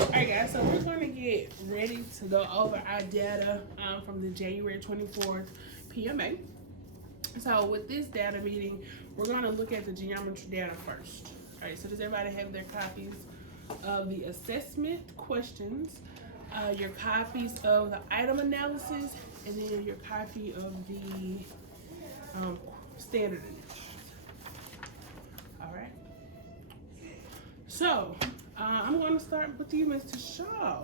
Alright guys, so we're going to get ready to go over our data from the January 24th PMA. So with this data meeting, we're going to look at the geometry data first. Alright, so does everybody have their copies of the assessment questions, your copies of the item analysis, and then your copy of the standard analysis? Alright. So, I'm going to start with you, Mr. Shaw.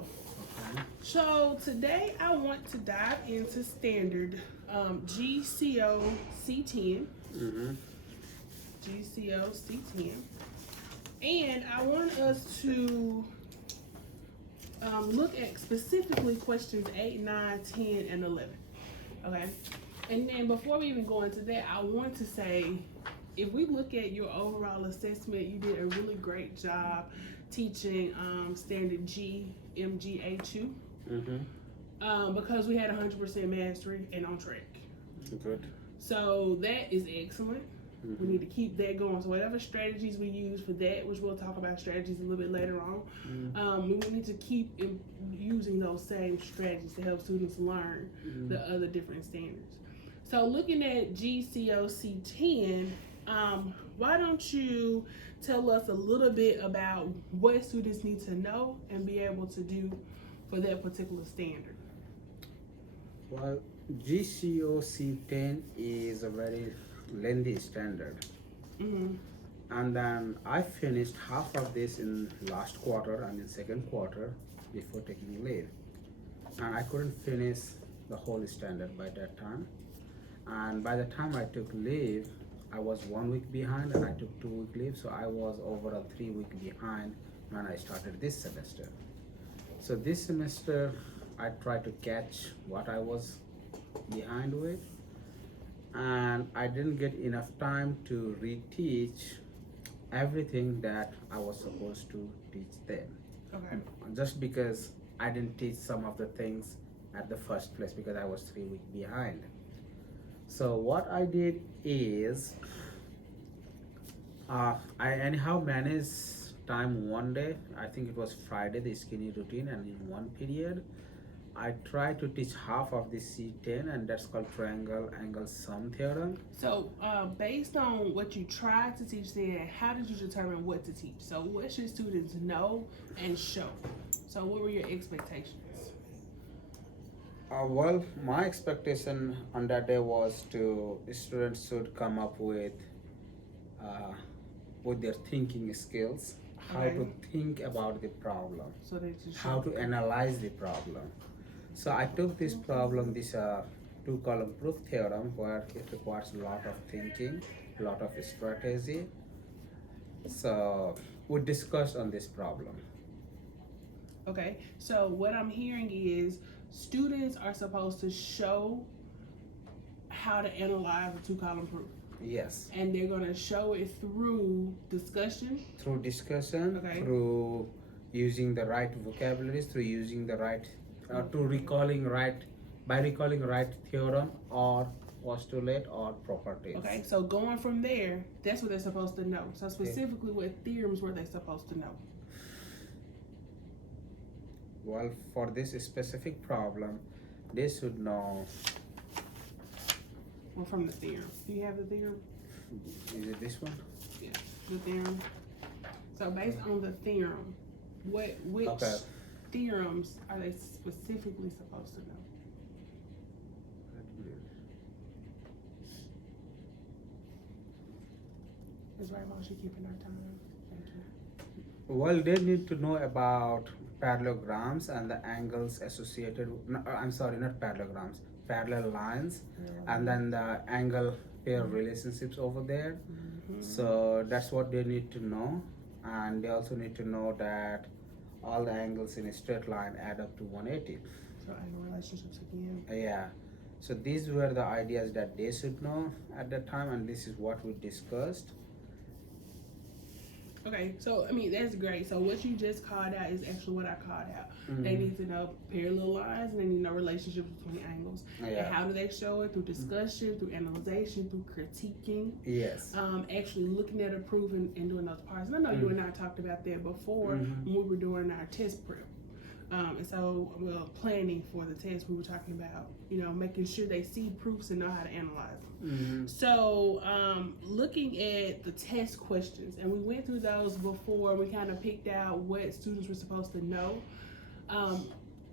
So, today I want to dive into standard GCO C10. GCO C10. And I want us to look at specifically questions 8, 9, 10, and 11. Okay? And then before we even go into that, I want to say, if we look at your overall assessment, you did a really great job teaching standard G, MGA2. Because we had 100% mastery and on track. Good. So that is excellent. We need to keep that going. So whatever strategies we use for that, which we'll talk about strategies a little bit later on, we need to keep using those same strategies to help students learn the other different standards. So looking at GCOC 10, why don't you tell us a little bit about what students need to know and be able to do for that particular standard? Well, GCOC 10 is a very lengthy standard. And then I finished half of this in last quarter and in second quarter before taking leave. And I couldn't finish the whole standard by that time. And by the time I took leave, I was 1 week behind and I took 2 week leave. So I was over a 3 week behind when I started this semester. So this semester, I tried to catch what I was behind with, and I didn't get enough time to reteach everything that I was supposed to teach them. Okay. Just because I didn't teach some of the things at the first place because I was 3 weeks behind. So what I did is, I anyhow managed time one day. I think it was Friday, the skinny routine, and in one period, I tried to teach half of the C10, and that's called triangle angle sum theorem. So, based on what you tried to teach then, how did you determine what to teach? So, what should students know and show? So, what were your expectations? Well, my expectation on that day was to students should come up uh, with their thinking skills, how to think about the problem, So they just how to analyze the problem. So I took this problem, this two-column proof theorem, where it requires a lot of thinking, a lot of strategy. So we discussed on this problem. Okay, so what I'm hearing is students are supposed to show how to analyze a two-column proof. Yes. And they're going to show it through discussion. Through discussion, through using the right vocabularies, through using the right, by recalling right theorem or postulate or properties. Okay, so going from there, that's what they're supposed to know. So specifically, what theorems were they supposed to know? Well, for this specific problem, they should know. Well, from the theorem. Do you have the theorem? Is it this one? Yeah, the theorem. So based on the theorem, which theorems are they specifically supposed to know? Ms. Rainbow, she keeping our time. Thank you. Well, they need to know about parallelograms and the angles associated. I'm sorry, not parallelograms, parallel lines, and then the angle pair relationships over there. So that's what they need to know, and they also need to know that all the angles in a straight line add up to 180. So angle relationships again. Yeah. So these were the ideas that they should know at that time, and this is what we discussed. Okay, so I mean that's great. So what you just called out is actually what I called out. They need to know parallel lines and they need to know relationships between angles. And how do they show it? Through discussion, through analyzation, through critiquing. Yes. Actually looking at a proof and doing those parts. And I know you and I talked about that before when we were doing our test prep. And so, planning for the test, we were talking about, making sure they see proofs and know how to analyze them. So, looking at the test questions, and we went through those before, we kind of picked out what students were supposed to know.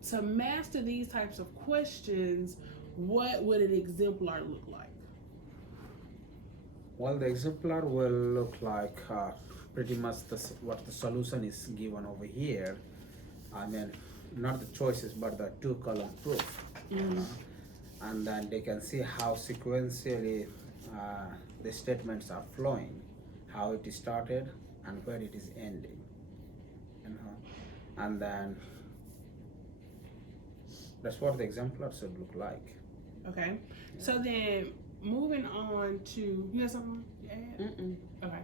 To master these types of questions, what would an exemplar look like? Well, the exemplar will look like pretty much what the solution is given over here. I mean, not the choices, but the two-column proof. And then they can see how sequentially the statements are flowing, how it is started and where it is ending. And then that's what the exemplar should look like. Okay. So then moving on to, you have something to add? Okay.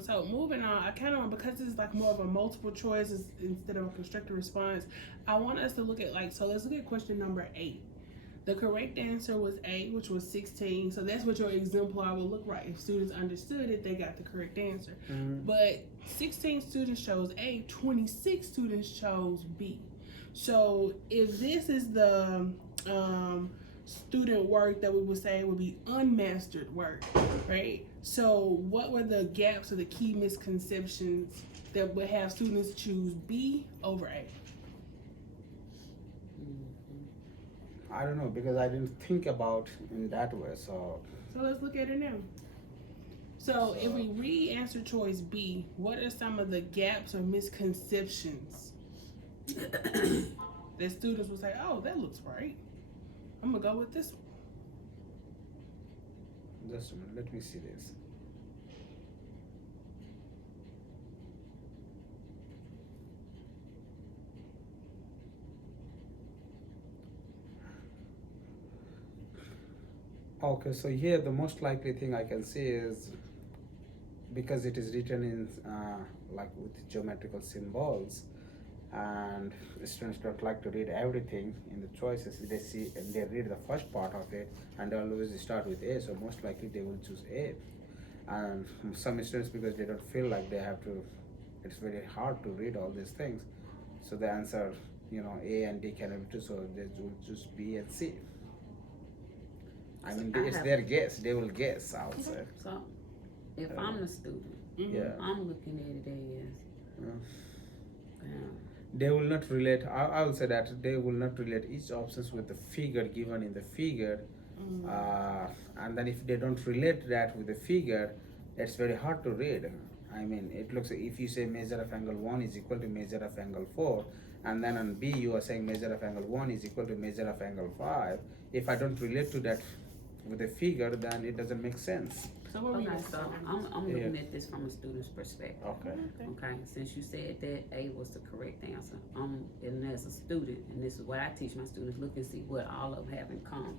So moving on, I kind of, because it's like more of a multiple choice instead of a constructed response, I want us to look at let's look at question number 8. The correct answer was A, which was 16. So that's what your exemplar would look like. If students understood it, they got the correct answer. But 16 students chose A, 26 students chose B. So if this is the student work that we would say would be unmastered work, right? So what were the gaps or the key misconceptions that would have students choose B over A? I don't know, because I didn't think about in that way. So let's look at it now. So if we read answer choice B, what are some of the gaps or misconceptions that students will say, oh, that looks right, I'm gonna go with this one? Just a minute, let me see this. Okay, so here the most likely thing I can see is, because it is written in like with geometrical symbols, and students don't like to read everything in the choices. They see and they read the first part of it and they always start with A, so most likely they will choose A. And some students, because they don't feel like they have to, it's very hard to read all these things, so the answer, A and D cannot be true, so they will choose B and C. I mean, it's their guess. They will guess, I would say. So, if I'm the student, I'm looking at it as, they will not relate. I will say that they will not relate each options with the figure given in the figure, and then if they don't relate that with the figure, it's very hard to read. I mean, it looks like if you say measure of angle 1 is equal to measure of angle 4, and then on B you are saying measure of angle 1 is equal to measure of angle 5. If I don't relate to that with a figure, then it doesn't make sense. So I'm looking at this from a student's perspective. Okay. Since you said that A was the correct answer, and as a student, and this is what I teach my students, look and see what all of them have in common.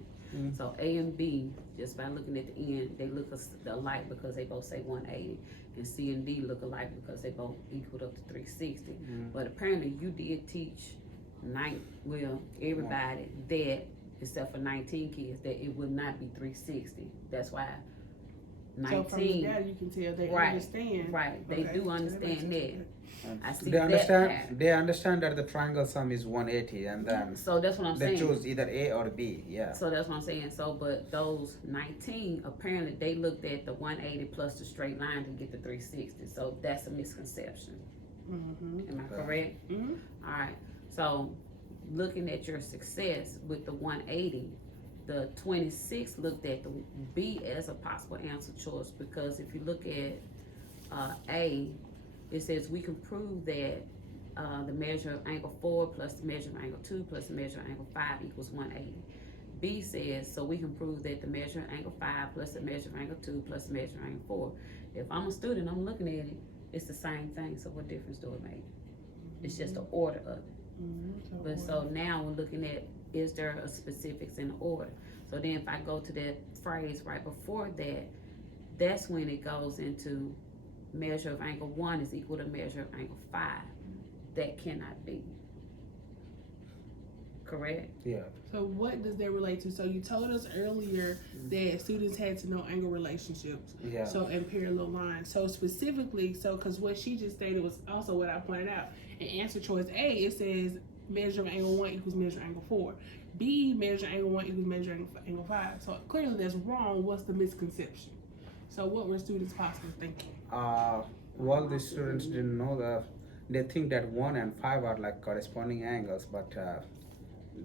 So A and B, just by looking at the end, they look alike because they both say 180, and C and D look alike because they both equal up to 360. But apparently you did teach everybody that, except for 19 kids, that it would not be 360. That's why 19. So from the data you can tell they understand. Right, they do understand that. I see they understand. That they understand that the triangle sum is 180, and then so that's what I'm saying. They choose either A or B. Yeah. So that's what I'm saying. So, but those 19 apparently they looked at the 180 plus the straight line to get the 360. So that's a misconception. Am I correct? All right. So, looking at your success with the 180, the 26 looked at the B as a possible answer choice, because if you look at A, it says we can prove that the measure of angle 4 plus the measure of angle 2 plus the measure of angle 5 equals 180. B says, so we can prove that the measure of angle 5 plus the measure of angle 2 plus the measure of angle 4. If I'm a student, I'm looking at it, it's the same thing, so what difference do it make? It's just the order of it. But so now we're looking at, is there a specifics in the order? So then if I go to that phrase right before that, that's when it goes into measure of angle 1 is equal to measure of angle 5. That cannot be. Correct? Yeah. So what does that relate to? So you told us earlier that students had to know angle relationships. Yeah. So and parallel lines. So specifically, because what she just stated was also what I pointed out. In answer choice A, it says measure of angle 1 equals measure of angle 4. B, measure of angle 1 equals measure of angle 5. So clearly that's wrong. What's the misconception? So what were students possibly thinking? Well, the students didn't know they think that 1 and 5 are like corresponding angles, but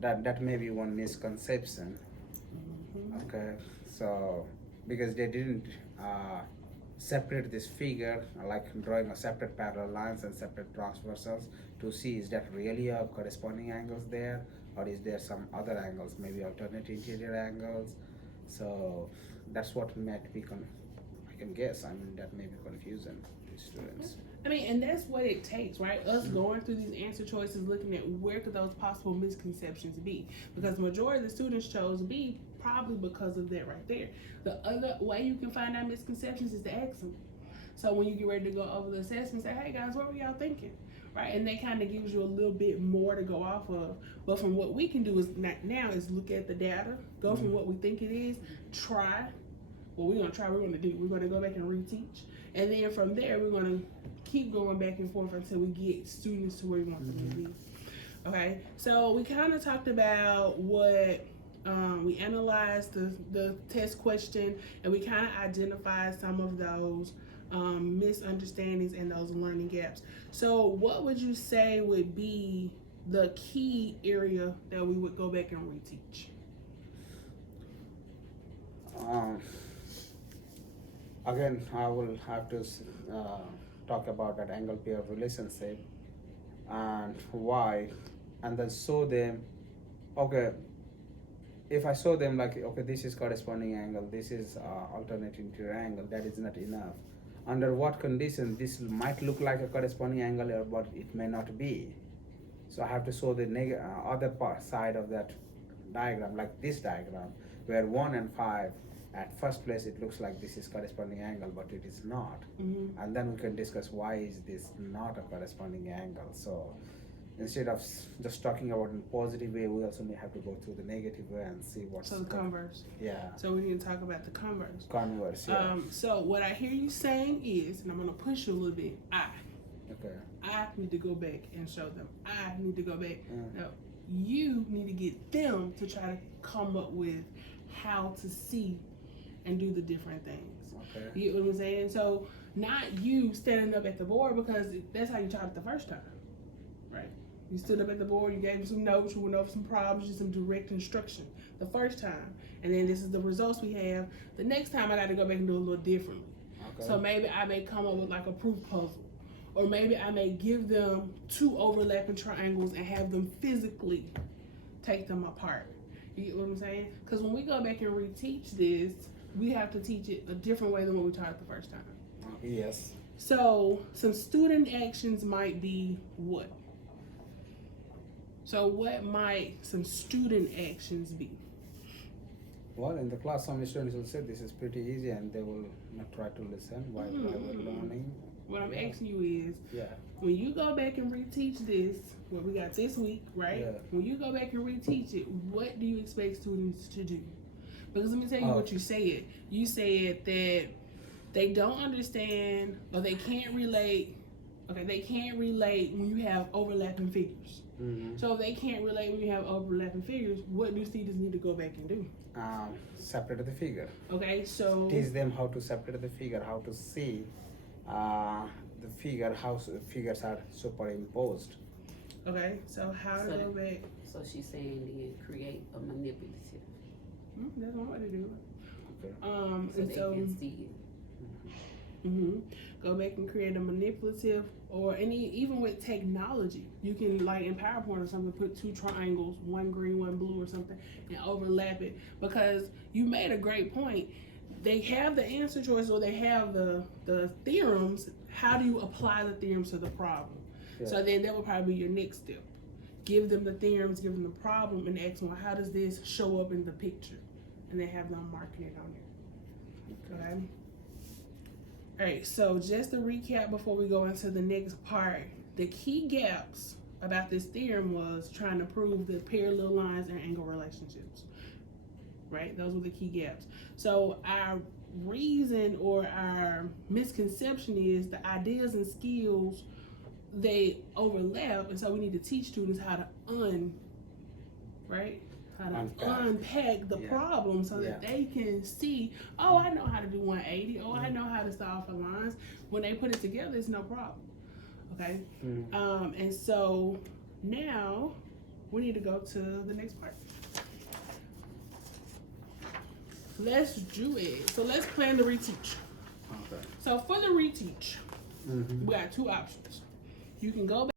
that may be one misconception. Okay, so because they didn't separate this figure, like drawing a separate parallel lines and separate transversals to see is that really a corresponding angles there, or is there some other angles, maybe alternate interior angles. So that's what might be I can guess. I mean, that may be confusing to students. I mean, and that's what it takes, right? Us going through these answer choices, looking at where could those possible misconceptions be. Because the majority of the students chose B probably because of that right there. The other way you can find out misconceptions is to ask them. So when you get ready to go over the assessment, say, hey guys, what were y'all thinking? Right? And that kind of gives you a little bit more to go off of. But from what we can do is now is look at the data, go from what we think it is, try. What we're going to try, we're going to do. We're going to go back and reteach. And then from there, we're going to keep going back and forth until we get students to where we want them to be. Okay, so we kind of talked about what we analyzed the test question, and we kind of identified some of those misunderstandings and those learning gaps. So what would you say would be the key area that we would go back and reteach? Again, I will have to talk about that angle pair relationship and why, and then show them, okay, if I show them like, okay, this is corresponding angle, this is alternate interior angle, that is not enough. Under what condition this might look like a corresponding angle, but it may not be. So I have to show the other side of that diagram, like this diagram, where 1 and 5, at first place it looks like this is corresponding angle, but it is not. And then we can discuss why is this not a corresponding angle. So instead of just talking about in positive way, we also may have to go through the negative way and see what's So the converse. Yeah. So we need to talk about the converse. Converse, yeah. So what I hear you saying is, and I'm gonna push you a little bit, Okay. I need to go back and show them. I need to go back. Now, you need to get them to try to come up with how to see and do the different things. Okay. You get what I'm saying? So not you standing up at the board, because that's how you taught it the first time, right? You stood up at the board, you gave them some notes, you went over some problems, just some direct instruction the first time. And then this is the results we have. The next time I got to go back and do a little differently. Okay. So maybe I may come up with like a proof puzzle. Or maybe I may give them 2 overlapping triangles and have them physically take them apart. You get what I'm saying? Because when we go back and reteach this, we have to teach it a different way than what we taught it the first time. Yes. So some student actions might be what? So what might some student actions be? Well, in the class, some students will say this is pretty easy, and they will not try to listen while we're learning. What I'm asking you is, Yeah. when you go back and reteach this, what we got this week, right? Yeah. When you go back and reteach it, what do you expect students to do? Because let me tell you what you said. You said that they don't understand, or they can't relate. Okay, they can't relate when you have overlapping figures. So if they can't relate when you have overlapping figures, what do students need to go back and do? Separate the figure. Okay, so Teach them how to separate the figure, how to see the figure, how figures are superimposed. okay, so how to go back? So she's saying then create a manipulative. That's one way to do it. Okay. So And they so can see it. go back and create a manipulative, or even with technology, you can, like in PowerPoint or something, put 2 triangles, one green, one blue or something, and overlap it. Because you made a great point. They have the answer choice, or they have the theorems. How do you apply the theorems to the problem? Yeah. So then that would probably be your next step. Give them the theorems, give them the problem, and ask them, well, how does this show up in the picture? And then have them marking it on there. Okay. All right, so just to recap before we go into the next part, the key gaps about this theorem was trying to prove the parallel lines and angle relationships, right? Those were the key gaps. So our reason or our misconception is the ideas and skills, they overlap, and so we need to teach students how to unpack the problem so that they can see, oh, I know how to do 180, oh, I know how to solve for lines. When they put it together, it's no problem. Okay? And so now we need to go to the next part. Let's do it. So let's plan to reteach. Okay. So for the reteach, we got two options. You can go back